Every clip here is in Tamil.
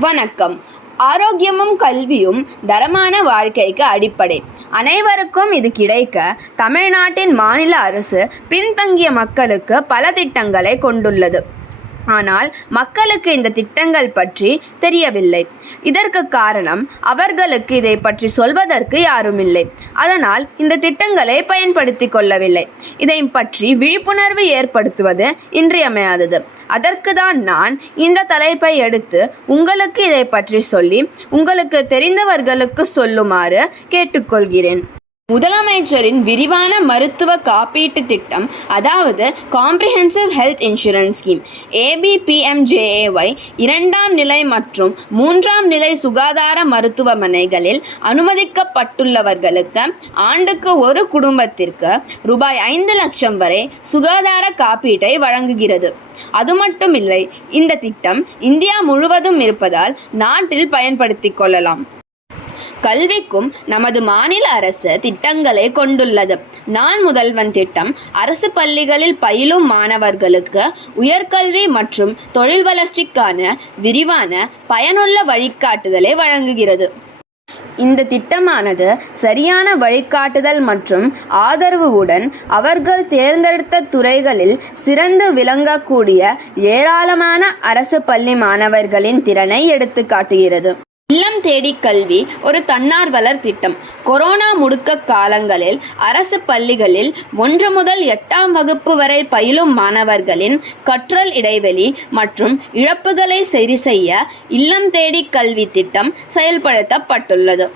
வணக்கம். ஆரோக்கியமும் கல்வியும் தரமான வாழ்க்கைக்கு அடிப்படை. அனைவருக்கும் இது கிடைக்க தமிழ்நாட்டின் மாநில அரசு பின்தங்கிய மக்களுக்கு பல திட்டங்களை கொண்டுள்ளது. ஆனால் மக்களுக்கு இந்த திட்டங்கள் பற்றி தெரியவில்லை. இதற்கு காரணம் அவர்களுக்கு இதை பற்றி சொல்வதற்கு யாரும் இல்லை. அதனால் இந்த திட்டங்களை பயன்படுத்தி கொள்ளவில்லை. இதை பற்றி விழிப்புணர்வு ஏற்படுத்துவது இன்றியமையாதது. அதற்கு தான் நான் இந்த தலைப்பை எடுத்து உங்களுக்கு இதை பற்றி சொல்லி உங்களுக்கு தெரிந்தவர்களுக்கு சொல்லுமாறு கேட்டுக்கொள்கிறேன். முதலமைச்சரின் விரிவான மருத்துவ காப்பீட்டு திட்டம் அதாவது comprehensive health insurance scheme ABPMJAY இரண்டாம் நிலை மற்றும் மூன்றாம் நிலை சுகாதார மருத்துவமனைகளில் அனுமதிக்கப்பட்டுள்ளவர்களுக்கு ஆண்டுக்கு ஒரு குடும்பத்திற்கு ரூபாய் ஐந்து லட்சம் வரை சுகாதார காப்பீட்டை வழங்குகிறது. அது மட்டுமில்லை இந்த திட்டம் இந்தியா முழுவதும் இருப்பதால் நாட்டில் பயன்படுத்திக் கொள்ளலாம். கல்விக்கும் நமது மாநில அரசு திட்டங்களை கொண்டுள்ளது. நான் முதல்வன் திட்டம் அரசு பள்ளிகளில் பயிலும் மாணவர்களுக்கு உயர்கல்வி மற்றும் தொழில் வளர்ச்சிக்கான விரிவான பயனுள்ள வழிகாட்டுதலை வழங்குகிறது. இந்த திட்டமானது சரியான வழிகாட்டுதல் மற்றும் ஆதரவுடன் அவர்கள் தேர்ந்தெடுத்த துறைகளில் சிறந்து விளங்கக்கூடிய ஏராளமான அரசு பள்ளி மாணவர்களின் திறனை எடுத்துக்காட்டுகிறது. இல்லம் தேடி கல்வி ஒரு தன்னார்வலர் திட்டம். கொரோனா முடுக்க காலங்களில் அரசு பள்ளிகளில் ஒன்று முதல் எட்டாம் வகுப்பு வரை பயிலும் மாணவர்களின் கற்றல் இடைவெளி மற்றும் இழப்புகளை சரி செய்ய இல்லம் தேடி கல்வி திட்டம் செயல்படுத்தப்பட்டுள்ளது.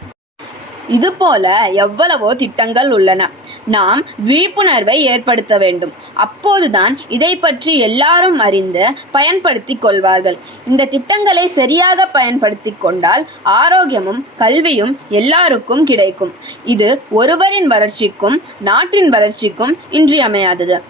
இதுபோல எவ்வளவோ திட்டங்கள் உள்ளன. நாம் விழிப்புணர்வை ஏற்படுத்த வேண்டும். அப்போதுதான் இதை பற்றி எல்லாரும் அறிந்து பயன்படுத்தி கொள்வார்கள். இந்த திட்டங்களை சரியாக பயன்படுத்தி கொண்டால் ஆரோக்கியமும் கல்வியும் எல்லாருக்கும் கிடைக்கும். இது ஒருவரின் வளர்ச்சிக்கும் நாட்டின் வளர்ச்சிக்கும் இன்றியமையாதது.